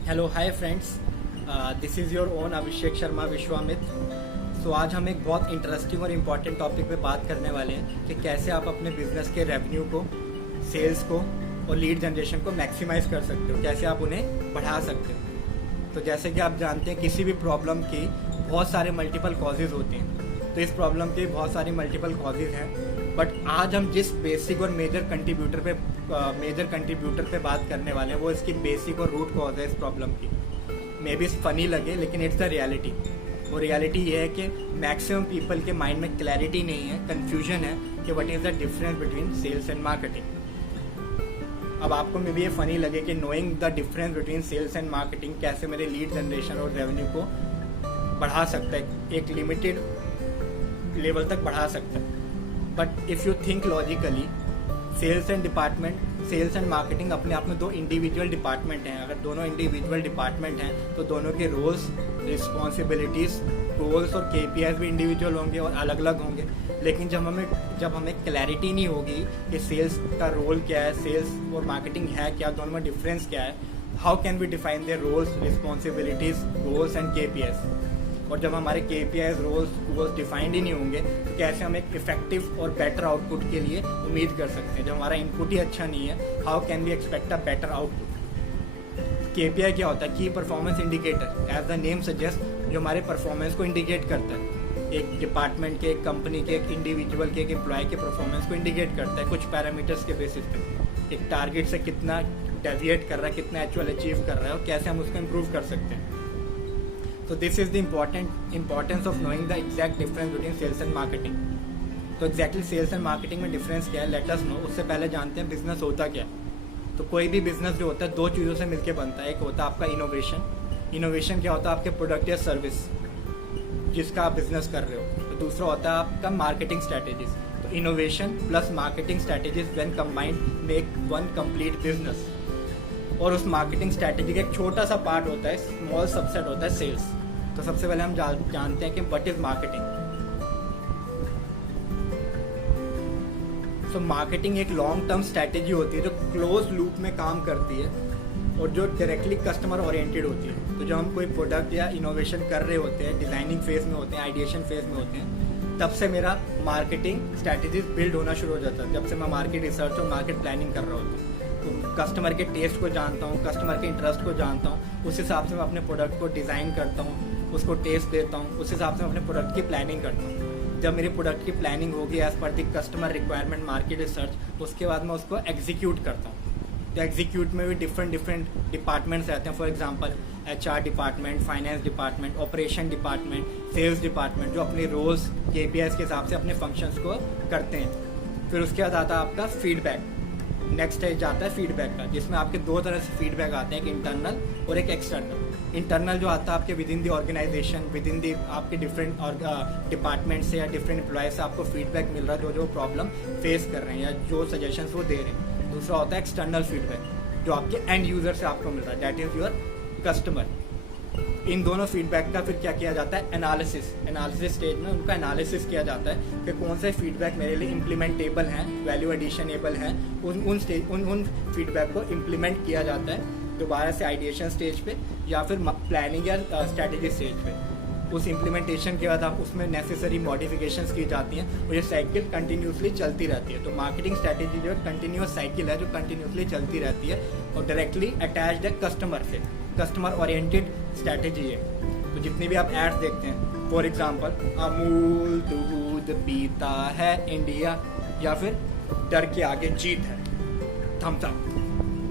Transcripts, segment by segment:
Hello hi friends, this is your own Abhishek Sharma Vishwamitra. So आज हम एक बहुत इंटरेस्टिंग और इम्पॉर्टेंट टॉपिक पे बात करने वाले हैं कि कैसे आप अपने बिजनेस के रेवेन्यू को, सेल्स को और लीड जनरेशन को मैक्सिमाइज कर सकते हो, कैसे आप उन्हें बढ़ा सकते हो। तो जैसे कि आप जानते हैं, किसी भी प्रॉब्लम की बहुत सारे मल्टीपल कॉजेज़ होते हैं। तो इस प्रॉब्लम के बहुत सारी मल्टीपल कॉजेज़ हैं, बट आज हम जिस बेसिक और मेजर कंट्रीब्यूटर पे बात करने वाले हैं वो इसकी बेसिक और रूट कॉज है इस प्रॉब्लम की। मे बी फनी लगे लेकिन इट्स द रियलिटी। वो रियलिटी ये है कि मैक्सिमम पीपल के माइंड में क्लैरिटी नहीं है, कंफ्यूजन है कि what is the difference between sales and marketing. अब आपको मे बी ये फनी लगे कि knowing the difference between sales and marketing कैसे मेरे लीड जनरेशन और रेवेन्यू को बढ़ा सकता है, एक लिमिटेड लेवल तक बढ़ा सकता है। But if you think logically, sales and marketing अपने आप में दो इंडिविजुअल डिपार्टमेंट हैं। अगर दोनों इंडिविजुअल डिपार्टमेंट हैं तो दोनों के रोल्स, रिस्पॉन्सिबिलिटीज़, गोल्स और केपीआईज भी इंडिविजुअल होंगे और अलग अलग होंगे। लेकिन जब हमें क्लैरिटी नहीं होगी कि सेल्स का रोल क्या है, सेल्स और मार्केटिंग है क्या, दोनों में डिफरेंस क्या है, how can we define their roles, responsibilities, goals and KPIs. और जब हमारे KPIs, रोल्स, गोल्स डिफाइंड ही नहीं होंगे तो कैसे हम एक इफेक्टिव और बेटर आउटपुट के लिए उम्मीद कर सकते हैं। जब हमारा इनपुट ही अच्छा नहीं है, how can we expect a better output. KPI क्या होता है? Key performance indicator. As the name suggest, जो हमारे परफॉर्मेंस को इंडिकेट करता है। एक डिपार्टमेंट के, एक कंपनी के, एक इंडिविजुअल के, एक एम्प्लॉय के परफॉर्मेंस को इंडिकेट करता है कुछ पैरामीटर्स के बेसिस पे। एक टारगेट से कितना डेविएट कर रहा है, कितना एक्चुअल अचीव कर रहा है और कैसे हम उसको इम्प्रूव कर सकते हैं। So this is the importance of knowing the exact difference between sales and marketing. तो exactly sales and marketing में difference क्या है, let us know। उससे पहले जानते हैं बिजनेस होता क्या है। तो कोई भी बिजनेस जो होता है दो चीज़ों से मिलकर बनता है। एक होता है आपका इनोवेशन क्या होता है? आपके प्रोडक्ट या सर्विस जिसका आप बिजनेस कर रहे हो। तो दूसरा होता है आपका मार्केटिंग स्ट्रैटेजीज। तो innovation plus marketing strategies when combined make one complete business. और उस मार्केटिंग स्ट्रैटेजी का एक छोटा सा पार्ट होता है, स्मॉल सबसेट होता है सेल्स। तो सबसे पहले हम जानते हैं कि what is marketing. So marketing एक लॉन्ग टर्म स्ट्रैटेजी होती है जो क्लोज लूप में काम करती है और जो डायरेक्टली कस्टमर ओरिएंटेड होती है। तो जब हम कोई प्रोडक्ट या इनोवेशन कर रहे होते हैं, डिजाइनिंग फेज में होते हैं, आइडिएशन फेज में होते हैं, तब से मेरा मार्केटिंग स्ट्रैटेजीज बिल्ड होना शुरू हो जाता है। जब से मैं मार्केट रिसर्च और मार्केट प्लानिंग कर रहा होता हूँ, तो कस्टमर के टेस्ट को जानता हूँ, कस्टमर के इंटरेस्ट को जानता हूँ, उस हिसाब से मैं अपने प्रोडक्ट को डिज़ाइन करता हूँ, उसको टेस्ट देता हूँ, उस हिसाब से मैं अपने प्रोडक्ट की प्लानिंग करता हूँ। जब मेरी प्रोडक्ट की प्लानिंग होगी as per the customer requirement, market research, उसके बाद मैं उसको एग्जीक्यूट करता हूँ। तो एग्जीक्यूट में भी डिफरेंट डिपार्टमेंट्स रहते हैं। For example HR department, finance department, operation department, sales department, जो अपने रोल्स, KPIs के हिसाब से अपने फंक्शंस को करते हैं। फिर उसके बाद आता है आपका फीडबैक। नेक्स्ट स्टेज आता है फीडबैक का, जिसमें आपके दो तरह से फीडबैक आते हैं, एक इंटरनल और एक एक्सटर्नल। इंटरनल जो आता है आपके within the organisation, within the आपके डिफरेंट डिपार्टमेंट से या डिफरेंट एम्प्लॉय से आपको फीडबैक मिल रहा है जो प्रॉब्लम फेस कर रहे हैं या जो सजेशंस वो दे रहे हैं। दूसरा होता है एक्सटर्नल फीडबैक जो आपके एंड यूजर से आपको मिल रहा है, दैट इज योर कस्टमर। इन दोनों फीडबैक का फिर क्या किया जाता है? एनालिसिस स्टेज में उनका एनालिसिस किया जाता है कि कौन से फीडबैक मेरे लिए इम्प्लीमेंटेबल हैं, वैल्यू एडिशनेबल हैं। उन फीडबैक को इम्प्लीमेंट किया जाता है दोबारा से आइडिएशन स्टेज पे या फिर प्लानिंग या स्ट्रैटेजी स्टेज पे। उस इम्प्लीमेंटेशन के बाद आप उसमें नेसेसरी मॉडिफिकेशंस की जाती हैं और ये साइकिल कंटिन्यूसली चलती रहती है। तो मार्केटिंग स्ट्रैटेजी जो है कंटिन्यूस साइकिल है जो कंटिन्यूसली चलती रहती है और डायरेक्टली अटैच्ड है कस्टमर से, कस्टमर ओरिएंटेड स्ट्रैटेजी है। तो जितनी भी आप एड्स देखते हैं, फॉर एग्जांपल अमूल दूध पीता है इंडिया, या फिर डर के आगे जीत है, थम्स अप,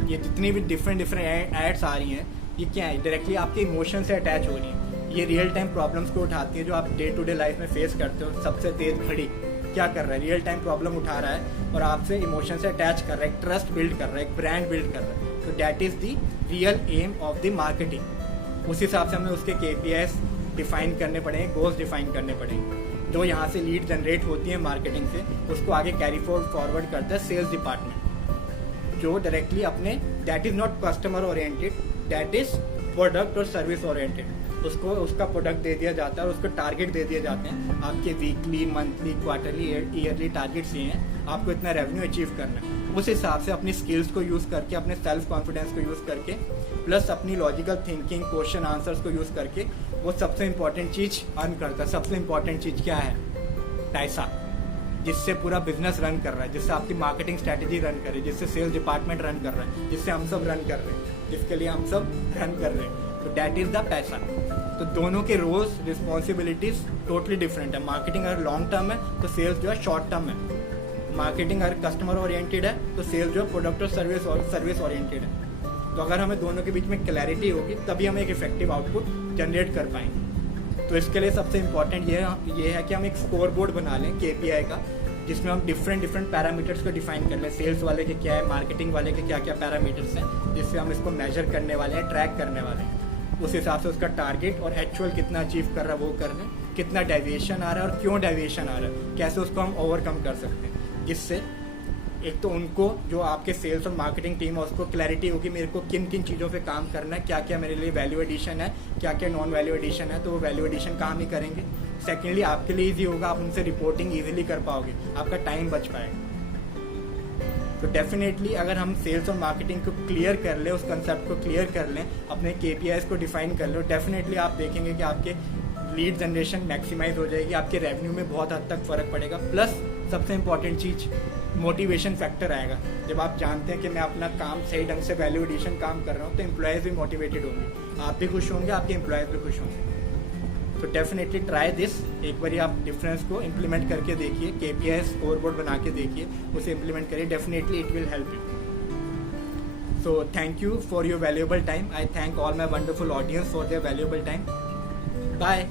ये जितनी भी डिफरेंट एड्स आ रही हैं, ये क्या है? डायरेक्टली आपके इमोशन से अटैच हो रही हैं। ये रियल टाइम प्रॉब्लम्स को उठाती है जो आप डे टू डे लाइफ में फेस करते हो। सबसे तेज घड़ी क्या कर रहा है? रियल टाइम प्रॉब्लम उठा रहा है और आपसे इमोशन से अटैच कर रहा है, एक ट्रस्ट बिल्ड कर रहा है, एक ब्रांड बिल्ड कर रहा है। तो that is the real aim of the marketing. उस हिसाब से हमें उसके KPIs डिफाइन करने पड़ेंगे, गोल्स डिफाइन करने पड़ेंगे। जो यहाँ से लीड जनरेट होती है मार्केटिंग से, उसको आगे कैरी फॉरवर्ड करता है सेल्स डिपार्टमेंट, जो डायरेक्टली अपने, that is not customer oriented, that is product और सर्विस ओरिएंटेड। उसको उसका प्रोडक्ट दे दिया जाता है और उसको टारगेट दे दिए जाते हैं। आपके weekly, monthly, quarterly, yearly targets ये हैं। आपको इतना रेवेन्यू अचीव करना है। उस हिसाब से अपनी स्किल्स को यूज़ करके, अपने सेल्फ कॉन्फिडेंस को यूज़ करके, प्लस अपनी लॉजिकल थिंकिंग, क्वेश्चन आंसर्स को यूज़ करके वो सबसे इंपॉर्टेंट चीज़ अर्न करता है। सबसे इंपॉर्टेंट चीज़ क्या है? पैसा, जिससे पूरा बिजनेस रन कर रहा है, जिससे आपकी मार्केटिंग स्ट्रैटेजी रन कर रही है, जिससे सेल्स डिपार्टमेंट रन कर रहा है, जिससे हम सब रन कर रहे हैं, जिसके लिए हम सब रन कर रहे हैं। तो डैट इज़ द पैसा। तो दोनों के रोल्स, रिस्पॉन्सिबिलिटीज टोटली डिफरेंट है। मार्केटिंग अगर लॉन्ग टर्म है तो सेल्स जो है शॉर्ट टर्म है। मार्केटिंग अगर कस्टमर ओरिएंटेड है तो सेल्स जो है प्रोडक्ट और सर्विस ओरिएंटेड है। तो अगर हमें दोनों के बीच में क्लैरिटी होगी तभी हम एक इफेक्टिव आउटपुट जनरेट कर पाएंगे। तो इसके लिए सबसे इम्पॉर्टेंट ये है कि हम एक स्कोर बोर्ड बना लें KPI का, जिसमें हम डिफरेंट पैरामीटर्स को डिफाइन कर लें। सेल्स वाले के क्या है, मार्केटिंग वाले के क्या क्या पैरामीटर्स हैं, जिससे हम इसको मेजर करने वाले हैं, ट्रैक करने वाले हैं। उस हिसाब से उसका टारगेट और एक्चुअल कितना अचीव कर रहा है वो कर लें, कितना डेविएशन आ रहा है और क्यों डेविएशन आ रहा है, कैसे उसको हम ओवरकम कर सकते हैं। जिससे एक तो उनको, जो आपके सेल्स और मार्केटिंग टीम है, उसको क्लैरिटी होगी मेरे को किन किन चीज़ों पे काम करना है, क्या क्या मेरे लिए वैल्यू एडिशन है, क्या क्या नॉन वैल्यू एडिशन है, तो वो वैल्यू एडिशन काम ही करेंगे। सेकेंडली आपके लिए ईजी होगा, आप उनसे रिपोर्टिंग ईजिली कर पाओगे, आपका टाइम बच पाएगा। तो डेफिनेटली अगर हम सेल्स और मार्केटिंग को क्लियर कर लें, उस कंसेप्ट को क्लियर कर लें, अपने KPIs को डिफाइन कर लो, डेफिनेटली आप देखेंगे कि आपके लीड जनरेशन मैक्सिमाइज हो जाएगी, आपके रेवेन्यू में बहुत हद तक फ़र्क पड़ेगा। प्लस सबसे इंपॉर्टेंट चीज़ मोटिवेशन फैक्टर आएगा। जब आप जानते हैं कि मैं अपना काम सही ढंग से वैल्यू एडिशन काम कर रहा हूँ तो एम्प्लॉयज़ भी मोटिवेटेड होंगे, आप भी खुश होंगे, आपके एम्प्लॉयज़ भी खुश होंगे। तो डेफिनेटली ट्राई दिस। एक बार आप डिफरेंस को इम्प्लीमेंट करके देखिए, KPI स्कोर बोर्ड बना के देखिए, उसे इम्प्लीमेंट करिए, definitely it will help you. So thank you for your valuable time. I thank all my wonderful audience for their valuable time. Bye.